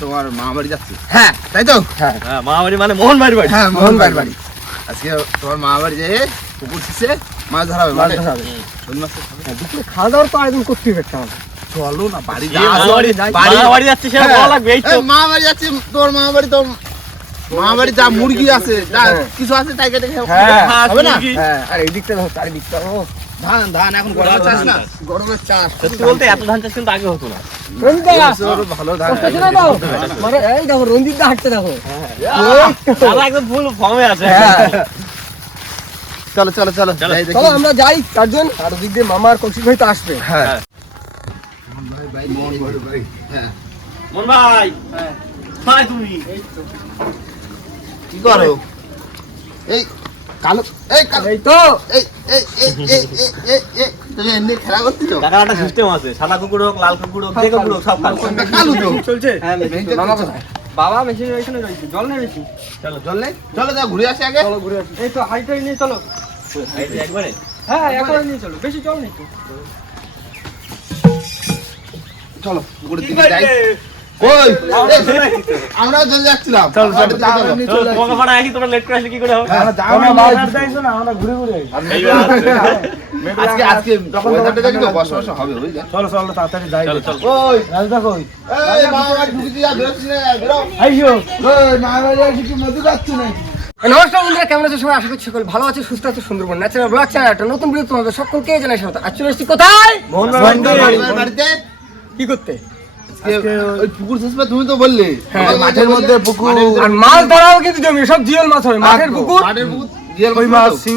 তোমার মা বাড়ি হ্যাঁ তাই তো? হ্যাঁ। হ্যাঁ মামাবাড়ি মানে মোহন বাড়ি। বাড়ি হ্যাঁ মোহন বাড়ি। বাড়ি আজকে তোমার মা যেয়ে পুকুর শেষে মাছ ধরা হবে মাছ ধরা হবে। কোন মাছ খাবে? দুপুরে খাওয়া দাওয়ার তো আয়োজন করতে হবে একটা চলো না বাড়ি বাড়ি মামাবাড়ি সেটা। লাগবে এই তো। মা বাড়ি যাচ্ছে তোর মা বাড়ি তো মা বাড়ি যা মুরগি আছে যা। কিছু আছে তাই কেটে হবে না। হ্যাঁ আর এই দিকটা দেখো চারিদিকটা ও। ধান ধান এখন গরমের চাষ না? গরমের চাষ। সত্যি বলতে এত ধান চাষ কিন্তু আগে হতো না। রঞ্জিত দা, এবছর ভালো ধান। কষ্ট হচ্ছে না তো? মানে এই দেখো রঞ্জিত দা হাঁটতে দেখো। একদম ফুল ফর্মে আছে। চলো চলো চলো। চলো। যাই দেখি। চলো আমরা যাই। চারজন আর ওদিক দিয়ে মামার কৌশিক ভাই তো আসবে। হ্যাঁ। হ্যাঁ। ভাই তুমি? কি করো? এই কালো এই কালো এই তো। এই এই এই এই এই এই এই তুমি এমনি খেলা করতেছো? টাকার একটা সিস্টেম আছে সাদা কুকুর হোক লাল কুকুর হোক যে কুকুর হোক সব কালো। তো। চলছে। হ্যাঁ মামা কোথায়? বাবা মেশিন এখানে রয়েছে জল নেই বেশি চলো চল নে। চলো যা ঘুরে আসি আগে। চলো ঘুরে আসি। এই তো হাইটাই নিয়ে চলো। এই একবারে? হ্যাঁ একবার নিয়ে চলো বেশি জল নেই তো। চলো দিকে যাই। কই এই, চলে যাচ্ছিলাম। চলো চলো চলো, তোমাকে পাড়া আসি তোমরা লেট করে আসলে কি করে হবে? আজকে আজকে ওয়েদারটা দেখি তো বর্ষা বর্ষা হবে বুঝলে চলো চলো তাড়াতাড়ি যাই। চলো চলো। ওই। রাজদা কই এই মা বাড়ি ঢুকে দিয়া বেরোচ্ছি না বেরো। আইসো। ওই মা বাড়ি কি মধু যাচ্ছে নাকি নমস্কার বন্ধুরা কেমন আছে সবাই? আশা করছি সকল ভালো আছে সুস্থ আছে সুন্দরবন ন্যাচারাল ব্লগ চ্যানেল একটা নতুন ভিডিও তোমাদের সকলকে জানাই স্বাগত। আজ চলে এসেছি কোথায়? কি করতে? ওই পুকুর শেষ তুমি তো বললে। হ্যাঁ, মাঠের মধ্যে পুকুর। আর মাছ ধরাও কিন্তু জমি সব জিওল মাছ হবে মাঠের পুকুর মাঠের পুকুর মাছ শিং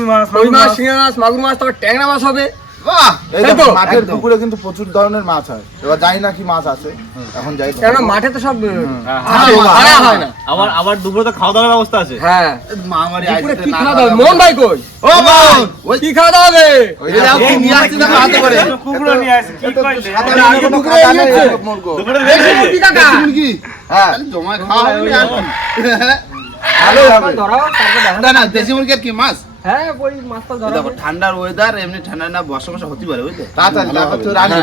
মাছ মাগুর মাছ তারপর ট্যাংরা মাছ হবে। মাঠের পুকুরে কিন্তু প্রচুর ধরনের মাছ হয়। এবার জানি না কি মাছ আছে। এখন যাই তো। কেননা মাঠে তো সব হ্যাঁ, হয় না। আবার আবার দুপুরে তো খাওয়া দাওয়ার ব্যবস্থা আছে। হ্যাঁ। মা বাড়ি কি খাওয়া খাওয়া দাওয়া মোহন ভাই কই? ও ওই কি খাওয়া দাওয়া হবে? ওই নিয়ে আসছি না হাতে করে। কুকুরও নিয়ে আসি কি কইলে পুকুরে নিয়ে আসছে। মুরগো। কি কাকা। দেশি মুরগি? হ্যাঁ। জমা খাওয়া হবে আর ভালো হবে। তারপর না না দেশি মুরগি আর কি মাছ? হ্যাঁ ওই মাছটা ধরা দেখো ঠান্ডার ওয়েদার এমনি ঠান্ডা না বর্ষা বর্ষা হতে পারে বুঝলে? তাড়াতাড়ি তো রাখি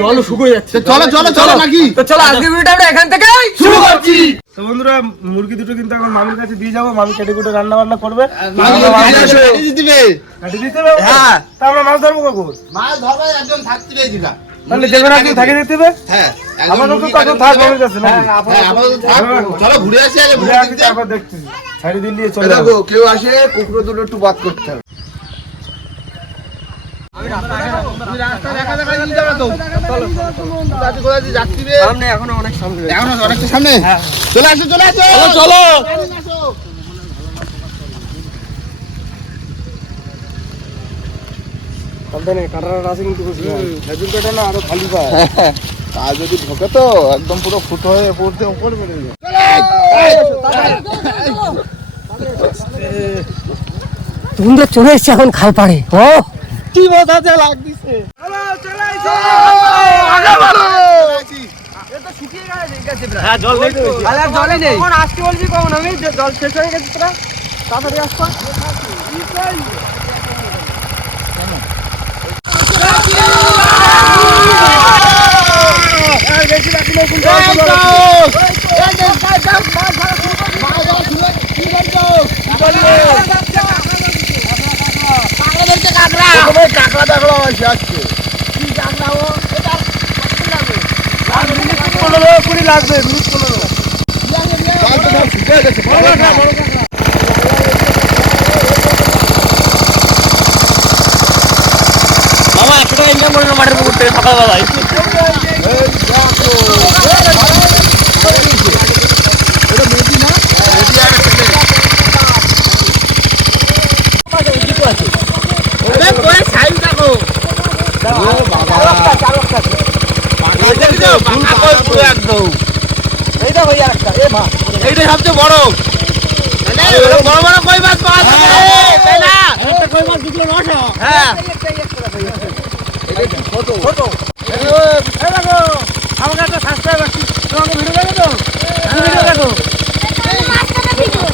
জল শুকিয়ে যাচ্ছে। চলো চলো চলো নাকি? তো চলো আজকে ভিডিওটা আমরা এখান থেকে শুরু করছি। তো বন্ধুরা মুরগি দুটো কিন্তু এখন মামির কাছে দিয়ে যাব। মামি কেটে কুটে রান্না বান্না করবে। দিবে। হ্যাঁ। তা আমরা মাছ ধরবো কখন? মাছ ধরবে একজন থাকতে না তাহলে না কেউ থাকে হবে? হ্যাঁ আমাদের তো তখন থাক দিতে হবে। কাছে হ্যাঁ থাক। চলো ঘুরে আসি আগে ঘুরে আসি তারপর দেখতেছি ছাড়ি দিল্লি চলে দেখো কেউ আসে কুকুর দুটো একটু বাদ করতে হবে। রাস্তা দেখা দেখা নিয়ে যাবে তো চলো সামনে চলে আসো। চলে। আসো চলো সাবধানে আছে কিন্তু খেজুর কাটা না আরও খালি পায়। তা যদি ঢোকে তো একদম পুরো ফুটো হয়ে পড়তে উপর বেড়ে যাবে তোমরা চলে এসছে এখন খাল পাড়ে ও কি মজা লাগতেছে হ্যাঁ জল। আর শেষ হয়ে গেছে তোরা। তাড়াতাড়ি আসবা কাঁকড়া টাকড়া আছে আজকে পনেরো কুড়ি লাগবে মিনিট পনেরো বড় কাঁকড়া, বড় কাঁকড়া। মামা ইনকাম করে মাঠের পুকুর থেকে সকালবেলায় এইটা সবচেয়ে বড় বড় বড় কই মাছ পাওয়া যাবে ফটো হ্যাঁ আমাকে একটা সাবস্ক্রাইব আছে তোমাকে ভিডিও দেখো তো ভিডিও দেখো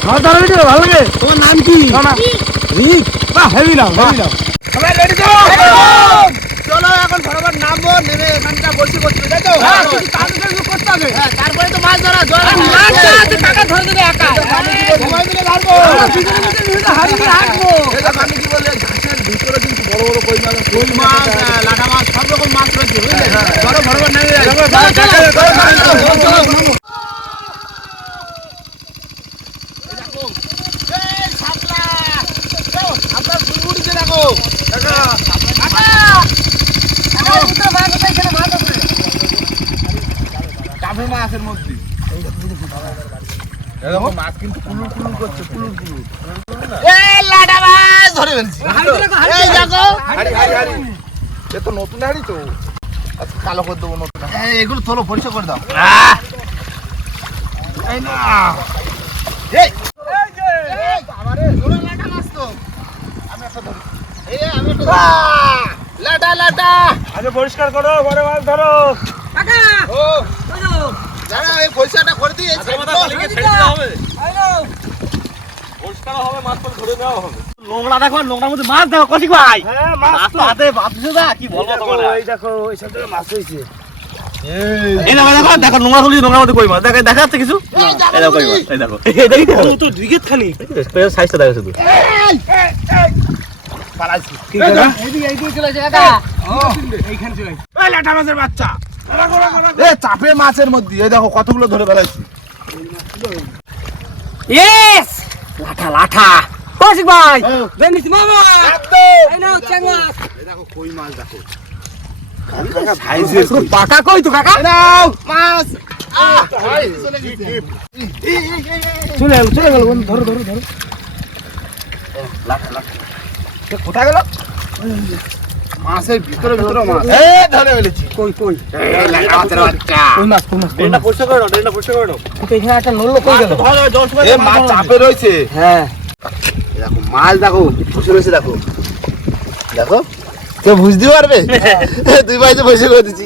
মাছ ধরা ভিডিও ভালো লাগে তোমার নাম কি রিক বাহ হেভি নাও হেভি নামবো নেমে এখান বসে করতে হবে, তাই তো? হ্যাঁ, শুধু তাড়াতাড়ি করতে হবে। হ্যাঁ, তারপরে তো মাছ ধরা জল মাছ ধরা দেবে একা। আমি কি বলব, সবাই মিলে ধরবো। দুজনে মিলে মিলে হাড়ি নিয়ে হাঁটবো। এই আমি কি বলি, ঘাসের ভিতরে কিন্তু বড় বড় কই মাছ কই মাছ, হ্যাঁ, লাটা মাছ, সব রকম মাছ রয়েছে, বুঝলে? বড় বড় নেমে যাই। চলো, চলো, চলো, চলো, চলো, চলো। এই, শাপলা! যাও, শাপলা ফুলগুড়িতে দেখো। কাকা, কাকার ভিতরে মাছ আছে, এখানে মাছ আছে। চাপে মাছের মধ্যে। এই দেখো, মাছ কিন্তু কুলুর কুলুর করছে, কুলুর কুলুর। এই, লাটা মাছ ধরে ফেলছি। হাড়ি দেখো, হাড়ি এই দেখো। দেখো। হাড়ি, হাড়ি, হাড়ি। এ তো। আজকে কালো করে দেবো নতুন এগুলো তোলো, পরিষ্কার করে দাও। এই না। এই। এই, বাবারে, ধরো লাটা মাছ তো। আমি একটা এই, আমি একটা ধরি। ও। দাঁড়া, এই পরিষ্কারটা করে দিই, এই সাইডটা। এই যাও। নোংরা দেখো নোংরার মধ্যে মাছ দেখো কষি ভাই। মাছ তো। হাতে ভাবছ না কি বলব তোমার? এই দেখো দেখো দেখো নোংরা তুলি নোংরার মধ্যে কই মাছ? দেখো দেখা যাচ্ছে কিছু? এই দেখো কই মাছ এই দেখো এই দেখি তো দিকে খালি সাইজটা দেখো শুধু পালাইছি। এইদিকে, এইদিকে চলে আসে, কাকা। এ, চাপে মাছের মধ্যে। এই দেখো কতগুলো ধরে বেড়াইছি Yes! লাঠা লাঠা। কৌশিক ভাই। বেনিস মামা। এই নাও চ্যাং মাছ দেখো কই মাছ দেখো। পুরো পাকা কই তো কাকা? নাও মাছ। ভাই, চলে গেল চলে গেল ধরো ধরো ধরো। কোথায় গেল? মাছের ভিতরে ভিতরে মাছ। এ ধরে ফেলেছি। কই কই? মাছের বাচ্চা। কই মাছ কই মাছ ড্রেনটা পরিষ্কার করে ড্রেনটা পরিষ্কার করে মাছ এখানে একটা নড়লো কই গেল? ধরো জল সময় এ মাছ চাপে রয়েছে। হ্যাঁ। দেখো মাছ দেখো বসে রয়েছে দেখো। দেখো? কেউ বুঝতে পারবে? দুই ভাই তো বসে করে দিচ্ছি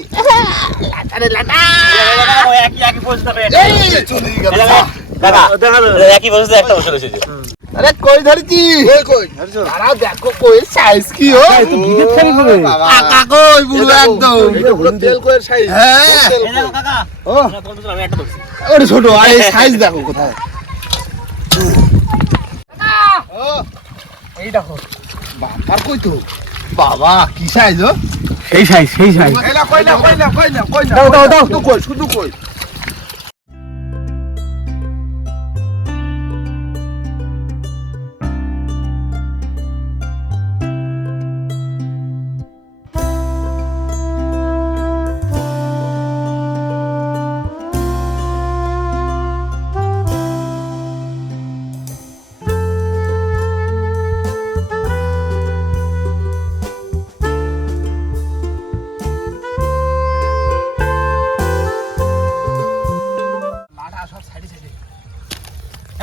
আরে কই ধরেছি? দেখো কই সাইজ কি ও। তো বিকেট খালি হবে। কাকা কই পুরো একদম। তেল কইয়ের সাইজ হ্যাঁ। ও। ছোট আর এই সাইজ দেখো কোথায়। এই দেখো বাবা কই তো? বাবা কি সাইজ সেই সাইজ সেই সাইজ কই না কই না কই না কই না কই না দাও, দাও, দাও। শুধু কই শুধু কই?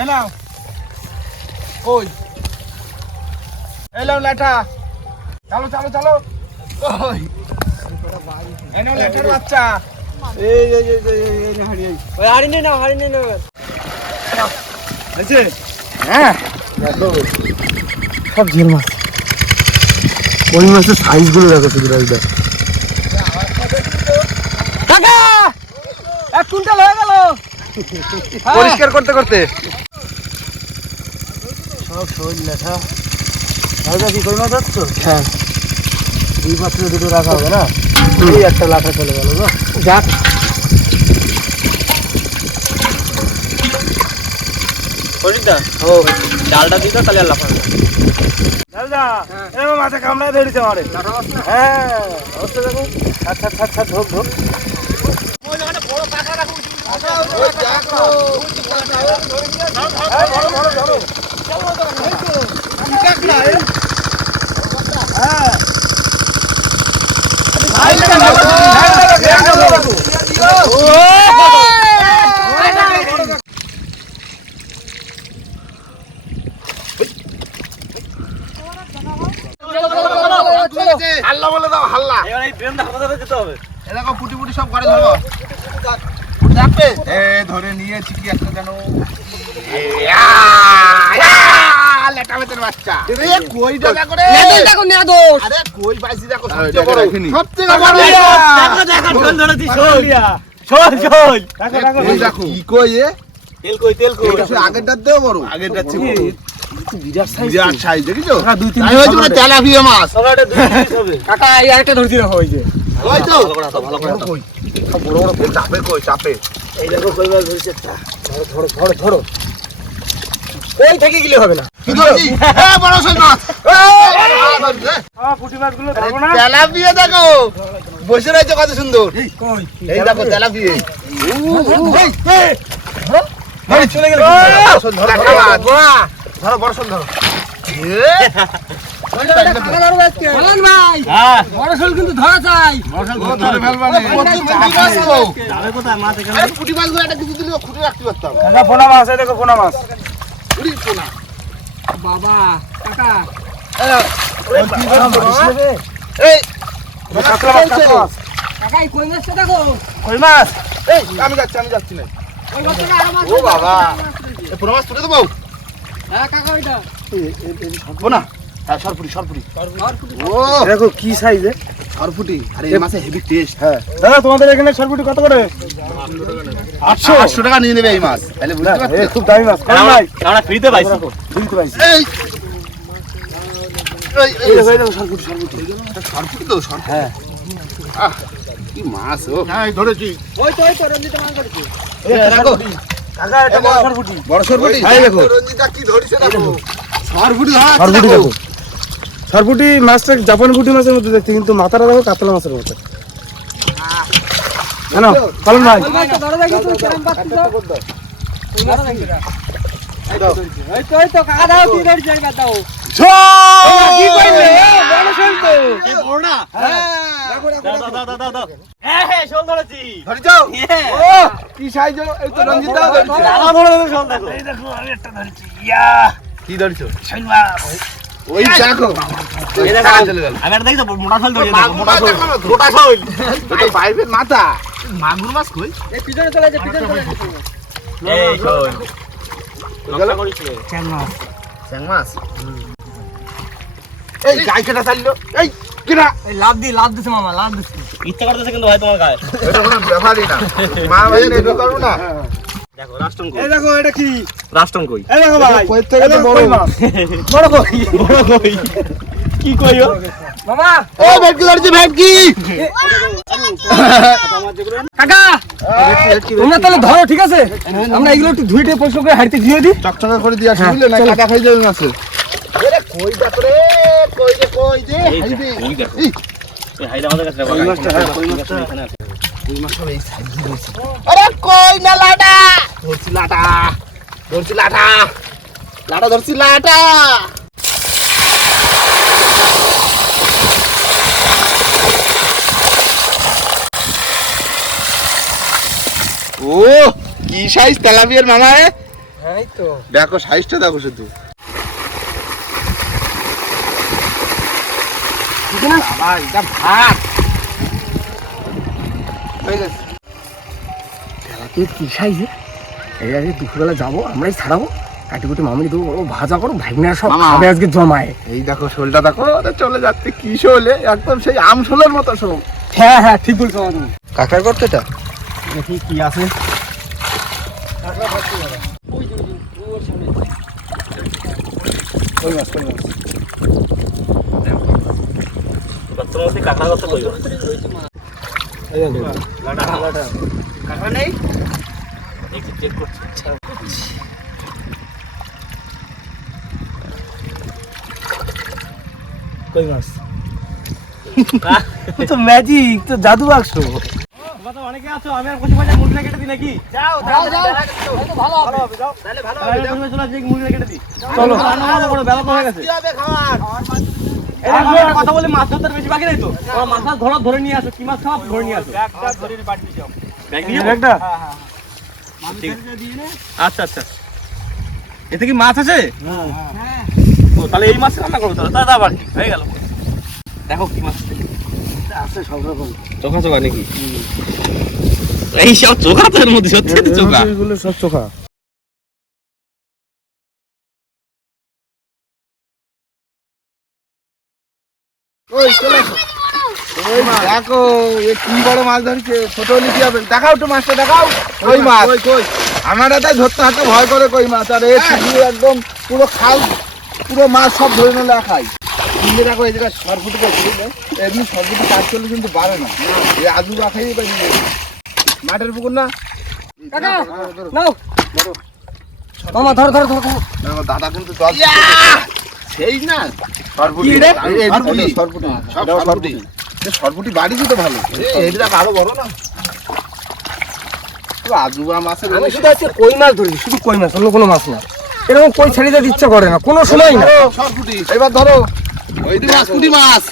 এ নাও। কই? এলাম লাঠা চলো চলো চলো। কই? লাঠার বাচ্চা। এই এই এই এই এই এই হাড়ি এই। ওই হাড়ি নে নাও হাড়ি নে নাও। আছে হ্যাঁ? দেখো। সব ঝিল মাছ। ওই মাছের সাইজগুলো দেখো শুধু রাইদা কাকা! এক কুইন্টাল হয়ে গেল। পরিষ্কার করতে করতে। কি কই মাছ যাচ্ছ হ্যাঁ দুই পাত্রে দুটো রাখা হবে না এই একটা লাঠা চলে গেল গো যাক পরিষ্কার ও ডালটা দিতো তাহলে আল্লাহ দাদা এরকম মাথা কামড়া ধরেছে আমারে হ্যাঁ অবস্থা দেখো আচ্ছা আচ্ছা আচ্ছা ধোক ধোক হাল্লা এবার এই হাতে যেতে হবে এ দেখো পুটি সব ধরো ধরে নিয়েছি কি একটা যেন। লেটা বাচ্চা। এ কই টাকা করে? দেখো নেদোস আরে কই পাইছি দেখো সবচেয়ে বড় সবচেয়ে বড় দেখো দেখো শোল ধরেছি শোল শোল শোল এই দেখো কি কই এ? তেল কই তেল কই? এটা দেও বড়। আগেরটা ছিল বিরাট সাইজ দেখিছো? দুই তিন না তেলাপিয়া মাছ। কাকা এই আরেকটা ধরছি দেখো ওই যে। ওই তো? ভালো করে। কই? বড় বড় চাপে কই চাপে? এই দেখো কই মাছ ধরছে। ধরো ধরো ধরো ধরো। ওই থেকে গেলে হবে না হ্যাঁ তেলাপিয়া দেখো বসে রয়েছে কত সুন্দর এই দেখো তেলাপিয়া চলে গেল ধরো ধরো মাছ। ধরো বড় ধরো হ্যাঁ পোনা মাছ দেখো পোনা মাছ পোনা বাবা কাকা। এই কাতলা মাছ কাকা কই মাছটা দেখো? কই মাছ? এই আমি যাচ্ছি আমি যাচ্ছি না। ও বাবা। এই পোনা মাছ তুলে দেবো? হ্যাঁ কাকা ওইটা। পোনা হ্যাঁ সরপুরি সরপুরি। ও। দেখো কি সাইজে সরপুটি আরে এই মাছে হেভি টেস্ট হ্যাঁ। দাদা তোমাদের এখানে সরপুটি কত করে? আটশো। আটশো টাকা নিয়ে নেবে এই মাছ তাহলে বুঝতে পারছ? খুব দামি মাছ কম নাই। আমরা ফ্রিতে পাইছি। বুঝতে পারছি এই এই এই এই। দেখো এই দেখো সরপুটি সরপুটি তো সরপুরি হ্যাঁ। আহ কি মাছ ও। হ্যাঁ ধরেছি। ওই তো ওই তো রঞ্জিত মাছ ধরেছি। রাখো। কাকা এটা বড় সরপুটি বড় সরপুটি এই দেখো। রঞ্জিতা কি ধরিছে দেখো। ধরা সরপুটি দেখো। সরপুটি মাছটা জাপান পুটি মাছের মধ্যে দেখতে কিন্তু মাথাটা দেখো কাতলা মাছের মতো। কেন? ভাই। কি বড় না দাও দাও দাও দাও দাও শোল ধরেছি এই ওই দেখো। এই চলে মাথা মাগুর মাছ কই? এই শোল। গেল? নকশা করিস রে। এই গাই কেটা চাললো এই কেনা লাভ দি লাভ দিছে মামা লাভ দিছে। ইচ্ছা করতেছে কিন্তু ভাই তোমার গায়ে। এটা কোনো ব্যাপারই না। মা ভাই না। দেখো রাষ্ট্রম কই এই দেখো এটা কি? রাষ্ট্রম কই এই দেখো ভাই কই থেকে এই তো দেখো বড়। মাছ বড় কই? বড় কই? কি কইও মামা! ও ভেটকি ধরছি ভেটকি! কাকা! তোমরা তাহলে ধরো ঠিক আছে? আমরা এগুলো একটু ধুইটে পরিষ্কার করে হাড়িতে ধুয়ে দিই। চকচকা করে দিয়ে আসি হ্যাঁ, বুঝলে? না চলো। খাই যাবে মাছে কই দেখো রে কই রে কই দে এই হাই যে, দে এই দেখো। লাটা ধরছি লাটা ও কি সাইজ তেলাপিয়ার মামা এ তো। দেখো সাইজটা দেখো শুধু। বাবা এটা ভাত হয়ে গেছে তেলাপিয়া কি সাইজে এই আজকে দুপুরবেলা যাব আমরাই ছাড়াবো কাটি কুটি মামনি দেবো ও ভাজা করো ভাগনার সব। খাবে আজকে জমায় এই দেখো শোলটা দেখো চলে যাচ্ছে কি শোলে একদম সেই আম শোলের মতো শোল হ্যাঁ হ্যাঁ ঠিক বলছো তুমি কাকার করতে এটা দেখি কি আছে তোমার মধ্যে কাঁকড়া কত কইও কাকা নেই দেখি চেক করছি কই মাছ তো ম্যাজিক তো জাদু বাক্স। অনেকে আছো আমি আর বসে বসে মুরগিটা কেটে দিই নাকি যাও যাও। যাও ভালো হবে যাও। তাহলে ভালো হবে যাও চলে। বেলা তো হয়ে গেছে। কি হবে খাবার এই দেখো, কথা বলি মাছ ধরতে বেশি বাকি নাই তো। মাছ মাছ ধরো ধরে নিয়ে আসো কি মাছ খাওয়া? ধরে নিয়ে আসো। ব্যাগ নিয়ে যাব? একটা ঠিক আছে। আচ্ছা আচ্ছা। এতে কি মাছ আছে? ও তাহলে এই মাছ রান্না করব তাহলে। আবার হয়ে গেল। দেখো কি মাছ আছে। আছে সব রকম। চোখা চোখা নাকি? এই সব চোখা তো এর মধ্যে সত্যি চোখা। এগুলো সব চোখা। দেখো এ কি বড় মাছ ধরছে ছোট হলে কি হবে দেখাও তো মাছটা দেখাও। কই মাছ? কই কই? আমার তাই ধরতে হাতে ভয় করে কই মাছ আর এ একদম পুরো খাল পুরো মাছ সব ধরে নিলে খাই। কিনে দেখো এই জায়গায় সরফুটি করছে এমনি সরফুটি কাজ করলে কিন্তু বাড়ে না। এই আজু রাখাই মাঠের পুকুর না? মামা ধর ধর ধর ধর। দাদা কিন্তু জল সেই না। সরফুটি সব সরফুটি সরফুটি বাড়ি দিতে ভালো। দেখো আরও বড় না। আজুবা মাছের আমি শুধু আজকে কই মাছ ধরেছি শুধু কই মাছ অন্য কোনো মাছ না। এরকম কই ছেড়ে ইচ্ছা করে না কোনো সময় না। এবার ধরো। ওই মাছ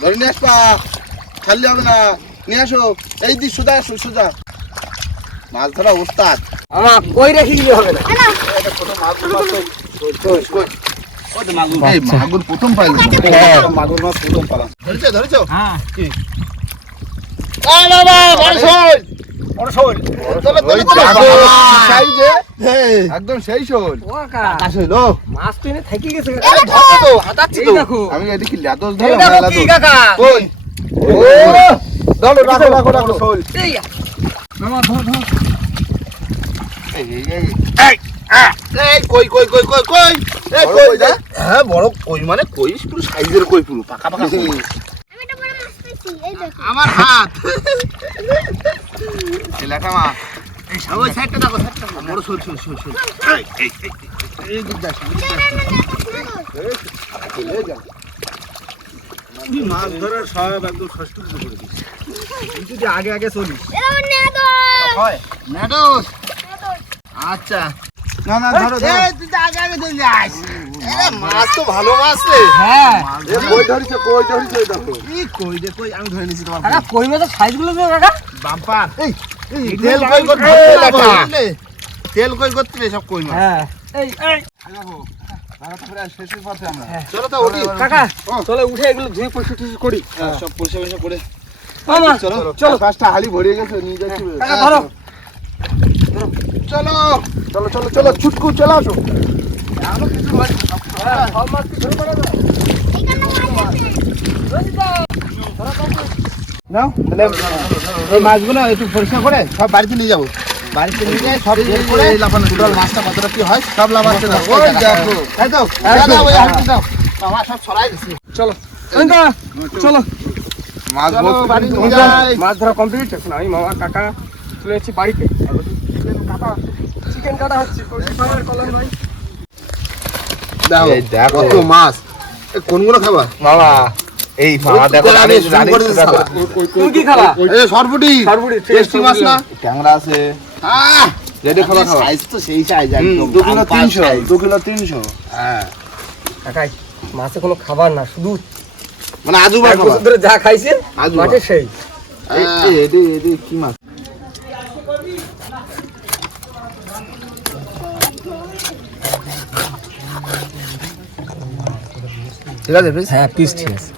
ধরে নিয়ে আসবা। খালি হবে না। নিয়ে আসো। এই দিক সোজা আসো সোজা। মাছ ধরা ওস্তাদ আমার কই রেখে গেলে হবে না? এটা ছোট মাছ এই মাগুর প্রথম পাইলো। হ্যাঁ। মাগুর মাছ প্রথম পালাম। ধরেছো ধরেছো? হ্যাঁ ও বাবা বড় শোল। বড় শোল। চলো চলো চলো সাইজে একদম সেই শোল। ও মাছ তো এনে থেকে গেছে তো হাতাচ্ছি এই তো দেখো। আমি এদিকে ল্যাদোস দেখো কি কাকা। কই? ও। ধরো রাখো রাখো রাখো শোল। মামা ধর ধর এই এই এই কই কই কই কই কই এই কই হ্যাঁ বড় কই মানে কই পুরো সাইজের কই পুরো পাকা পাকা কই। আমি একটা বড় মাছ পেয়েছি এই আমার হাত এলাকা মা এই সবাই সাইডটা দেখো সাইডটা বড় এই এই এই, এই মাছ ধরার সব একদম ষষ্ঠ করে দিস তুই যদি আগে আগে চলিস। হয়। আচ্ছা। না না ধরো ধরো। তুই তো আগে আগে চলে যাস মাছ তো ভালো মাছ রে হ্যাঁ কই ধরিছে কই ধরিছে দেখো। এই কই দে কই আমি ধরে নিছি তোমার কাকা কই মাছের সাইজগুলো তো কাকা। বাম্পার। এই এই তেল কই করতে? তেল। কই করতে সব কই মাছ হ্যাঁ। এই এই। শেষের চলো তো উঠি। কাকা ও। চলে উঠে এগুলো ধুয়ে টরিষ্কার করি। হ্যাঁ, সব পয়সা পয়সা করে চলো। চলো। চলো। কাজটা হালি ভরিয়ে গেছে নিয়ে যাচ্ছি। ধরো। চলো। চলো চলো চলো ছুটকু চলে আসো। যায় এই মাছগুলো একটু পরিষ্কার করে সব বাড়িতে নিয়ে যাব। বাড়িতে নিয়ে যাই সব বের করে টোটাল মাছটা কতটা কি হয় সব লাভাচ্ছে দাও ওই দেখো। তাই তো দাদা ওই হাঁটু দাও বাবা সব ছড়াই দিছি। চলো। চলো। মাছ মাছ ধরা কমপ্লিট এখন আমি মামা কাকা চলে যাচ্ছি বাড়িতে। চিকেন কাটা হচ্ছে। কলকাতার কলম নয়। দেখো কত মাছ। কোনগুলো খাবা? মামা এই মামা দেখো রানী, রানী- শুরু রানী করে দিছে দেখো। তুমি কি খাবা? এই সরপুটি। সরপুটি, টেস্টি মাছ না? ট্যাংরা আছে। আহ! রেডি খাবার খাওয়া সাইজ তো সেই সাইজ হুম, একদম। দু কিলো তিনশো দু কিলো তিনশো। হ্যাঁ। কাকাই মাছে কোনো খাবার না শুধু মানে আজুবা বছর ধরে যা খাইছে। মাঠে সেই। এডি এডি কি মাছ? ঠিক আছে হ্যাঁ পিস ঠিক আছে।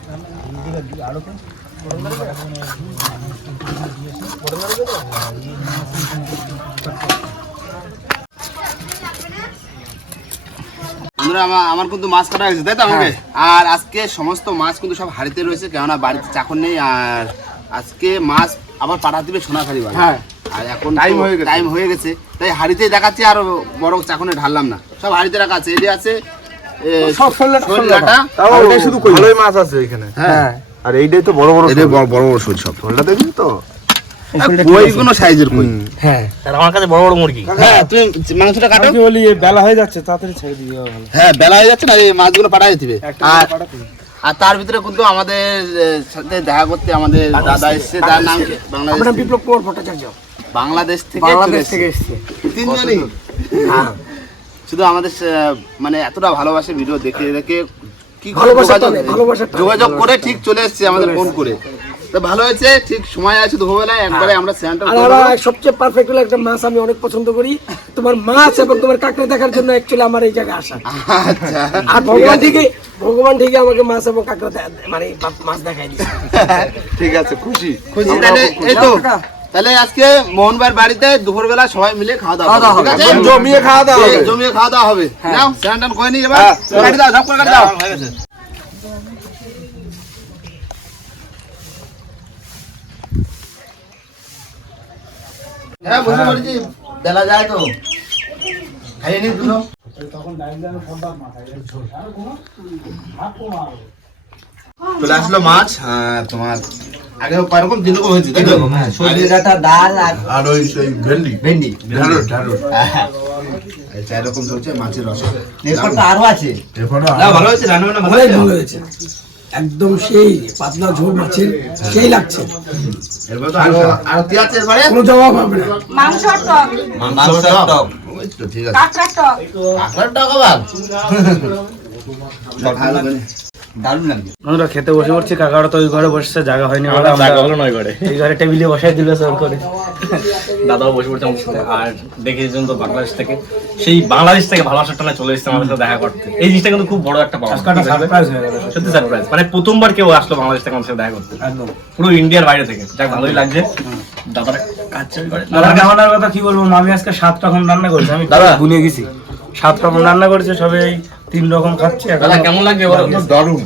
বন্ধুরা আমার আমার কিন্তু মাছ কাটা হয়েছে তাই তো আমাকে? আর আজকে সমস্ত মাছ কিন্তু সব হাড়িতে রয়েছে কেননা বাড়িতে চাকর নেই আর আজকে মাছ আবার পাঠা দিবে সোনাখালি বাড়ি হ্যাঁ। আর এখন Time হয়ে গেছে। টাইম হয়ে গেছে। তাই হাড়িতেই দেখাচ্ছি আর বড় চাকনে ঢাললাম না। সব হাড়িতে রাখা আছে এটি আছে সব শুধু ভালোই মাছ আছে এখানে? হ্যাঁ। আর এইটাই তো বড় বড় বড় বড় সব। শোলটা দেখুন তো? এই কই কোনো সাইজের কই? হ্যাঁ। আমার কাছে বড় বড় মুরগি। হ্যাঁ তুমি মাংসটা কাটো। বলি বেলা হয়ে যাচ্ছে তাড়াতাড়ি ছেড়ে ভালো। হ্যাঁ বেলা হয়ে যাচ্ছে না এই মাছগুলো দিবে। আর আর তার ভিতরে কিন্তু আমাদের সাথে দেখা করতে আমাদের দাদা এসছে তার নাম বাংলাদেশ আমরা থেকে। বিপ্লব কুমার ভট্টাচার্য। বাংলাদেশ থেকে বাংলাদেশ থেকে এসেছে। তিনজনই? হ্যাঁ। শুধু আমাদের মানে এতটা ভালোবাসে ভিডিও দেখে দেখে কি টানে, যোগাযোগ করে ঠিক চলে এসছে আমাদের ফোন করে। তো ভালো হয়েছে ঠিক সময় আছে দুপুরবেলায় একবারে আমরা স্যান্টার আর সবচেয়ে পারফেক্ট হলো একটা মাছ আমি অনেক পছন্দ করি। তোমার মাছ এবং তোমার কাঁকড়া দেখার জন্য অ্যাকচুয়ালি আমার এই জায়গায় আসা। আচ্ছা। আর ভগবান ঠিকই ভগবান ঠিকই আমাকে মাছ এবং কাঁকড়া মানে মাছ দেখাই দিচ্ছে ঠিক আছে খুশি। খুশি। তাহলে এই তো। তাহলে আজকে মোহনবার বাড়িতে দুপুরবেলা সবাই মিলে খাওয়া দাওয়া? একদম জমিয়ে খাওয়া দাওয়া হবে। জমিয়ে খাওয়া দাওয়া হবে। নাও টান করে কাটি দাও সব করে দাও। হ্যাঁ বসে পড়েছি। বেলা যায় তো। খাইয়ে নি দুটো। চলে আসলো মাছ তোমার আগে এরকম তিন রকম হয়েছে তাই তো? সবজি ডাঁটা ডাল আর আর ওই সেই ভেন্ডি। ভেন্ডি। এই চার রকম চলছে মাছের রস। এরপরটা আরও আছে। এরপরে না ভালো হয়েছে রান্না ভালো হয়েছে? ভালো হয়েছে। একদম সেই পাতলা ঝোল মাছের সেই লাগছে। কোনো জবাব হবে না। ঠিক আছে। দারুণ আমরা খেতে বসে পড়ছি কাকারা তো ওই ঘরে বসছে জায়গা হয়নি আমরা জায়গা হলো নয় করে এই ঘরে টেবিলে বসাই দিল সর করে। দাদাও বসে পড়ছে আমার সাথে। আর দেখে তো বাংলাদেশ থেকে। সেই বাংলাদেশ থেকে ভালোবাসার টানা চলে এসেছে আমাদের সাথে দেখা করতে। এই জিনিসটা কিন্তু খুব বড় একটা পাওয়া সারপ্রাইজ হয়ে গেল সত্যি। সারপ্রাইজ মানে প্রথমবার কেউ আসলো বাংলাদেশ থেকে আমাদের সাথে দেখা করতে। পুরো ইন্ডিয়ার বাইরে থেকে। যাক ভালোই লাগছে। দাদারা কাজ করে দাদা কথা কি বলব? মামি আজকে সাত রকম রান্না করেছে। আমি দাদা। ভুলে গেছি। সাত রকম রান্না করেছে সবে এই তিন রকম খাচ্ছে কেমন লাগছে বলো? দারুণ।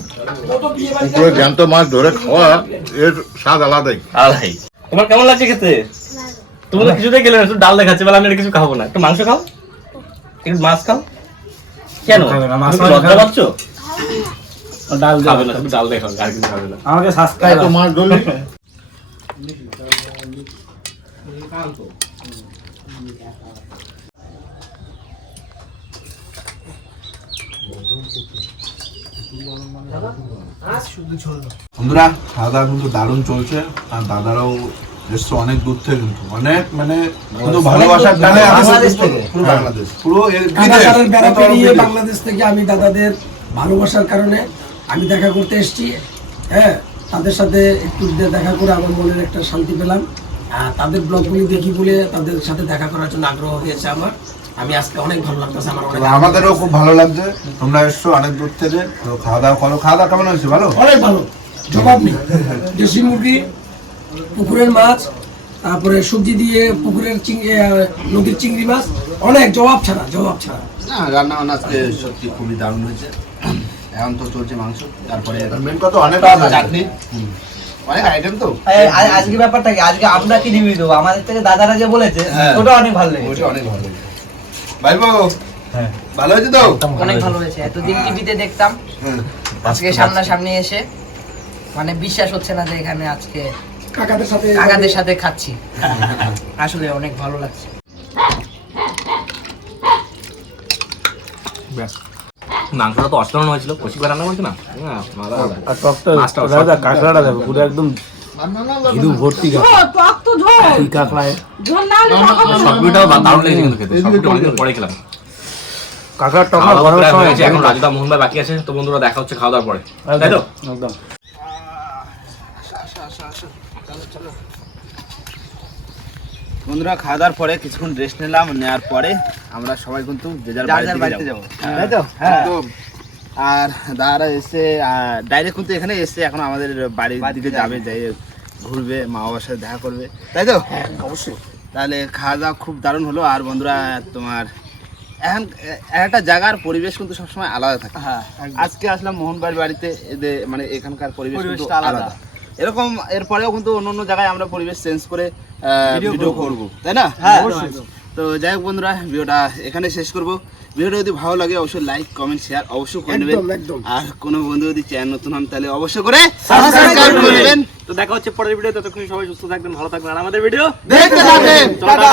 পুকুরে জ্যান্ত মাছ ধরে খাওয়া এর স্বাদ আলাদাই। আলাই তোমার কেমন লাগছে খেতে? তুমি তো কিছুতেই গেলে না শুধু ডাল দেখাচ্ছে বলে আমি আর কিছু খাব না। একটু মাংস খাও। একটু মাছ খাও। কেন? লজ্জা। পাচ্ছ? ডাল খাবে না তুমি ডাল দেখাও আর কিছু খাবে না। আমাকে সাবস্ক্রাইব মাছ ধরলি? বন্ধুরা খাওয়া দাওয়া কিন্তু দারুণ চলছে। আর দাদারাও এসছে অনেক দূর থেকে কিন্তু। অনেক মানে কিন্তু ভালোবাসার টানে বাংলাদেশ থেকে। পুরো বাংলাদেশ। পুরো। বাংলাদেশ থেকে আমি দাদাদের ভালোবাসার কারণে আমি দেখা করতে এসেছি। হ্যাঁ তাদের সাথে একটু দেখা করে আমার মনের একটা শান্তি পেলাম। আর তাদের ব্লগগুলি দেখি বলে তাদের সাথে দেখা করার জন্য আগ্রহ হয়েছে আমার। আমি আজকে অনেক ভালো লাগতেছে আমার অনেক আমাদেরও খুব ভালো লাগছে। তোমরা এসছো অনেক দূর থেকে। তো খাওয়া দাওয়া করো। খাওয়া দাওয়া কেমন হয়েছে? ভালো? অনেক ভালো। জবাব নেই। দেশি মুরগি পুকুরের মাছ তারপরে সবজি দিয়ে পুকুরের চিংড়ি নদীর চিংড়ি মাছ অনেক জবাব ছাড়া জবাব ছাড়া। না রান্না বান্না আজকে সত্যি খুবই দারুণ হয়েছে। এখন তো চলছে মাংস তারপরে মেন কথা অনেক চাটনি অনেক আইটেম তো। আজকে ব্যাপারটা কি? আজকে আমরা কি রিভিউ দেবো? আমাদের থেকে দাদারা যে বলেছে হ্যাঁ। ওটা অনেক ভালো লেগেছে। ওটা অনেক ভালো হয়েছে ভাই বাবু ভালো হয়েছে তো? অনেক ভালো হয়েছে। এতদিন টিভিতে দেখতাম। আজকে সামনাসামনি এসে মানে বিশ্বাস হচ্ছে না যে এখানে আজকে কাকাদের সাথে কাকাদের সাথে খাচ্ছি। আসলে অনেক ভালো লাগছে। মাংসটা তো অসাধারণ হয়েছিল। কষি করে রান্না করছে না? হ্যাঁ। আর টকটা কাঁকড়াটা দেখো পুরো একদম ভর্তি কাঁকড়ায়। সবগুলোটাও দারুণ লেগেছে কিন্তু খেতে সবগুলো অনেকদিন পরে খেলাম। কাঁকড়ার টক এখন রাজুদা মোহন ভাই বাকি আছে তো বন্ধুরা দেখা হচ্ছে খাওয়া দাওয়ার পরে। তাই তো? একদম। বন্ধুরা খাওয়া দাওয়ার পরে কিছুক্ষণ রেস্ট নিলাম নেওয়ার পরে আমরা সবাই কিন্তু যে যার বাড়িতে যাব। যাব। তাই তো? হ্যাঁ। আর দাদারা এসে ডাইরেক্ট কিন্তু এখানে এসে এখন আমাদের বাড়ির দিকে যাবে যাই ঘুরবে মা বাবার সাথে দেখা করবে। তাই তো? হ্যাঁ অবশ্যই। তাহলে খাওয়া দাওয়া খুব দারুণ হলো। আর বন্ধুরা তোমার এখন একটা জায়গার পরিবেশ কিন্তু সবসময় আলাদা থাকে। আজকে আসলাম মোহনবাড়ির বাড়িতে এদের মানে এখানকার পরিবেশ কিন্তু আলাদা। এরকম এরপরেও কিন্তু অন্য অন্য জায়গায় আমরা পরিবেশ চেঞ্জ করে ভিডিও করব। তাই না? তো যাই হোক বন্ধুরা ভিডিওটা এখানে শেষ করব। ভিডিওটা যদি ভালো লাগে অবশ্যই লাইক কমেন্ট শেয়ার অবশ্যই করে নেবেন। আর কোনো বন্ধু যদি চ্যানেল নতুন হন তাহলে অবশ্যই করে সাবস্ক্রাইব করে নেবেন। তো দেখা হচ্ছে পরের ভিডিও ততক্ষণ সবাই সুস্থ থাকবেন ভালো থাকবেন আর আমাদের ভিডিও দেখতে থাকবেন টাটা।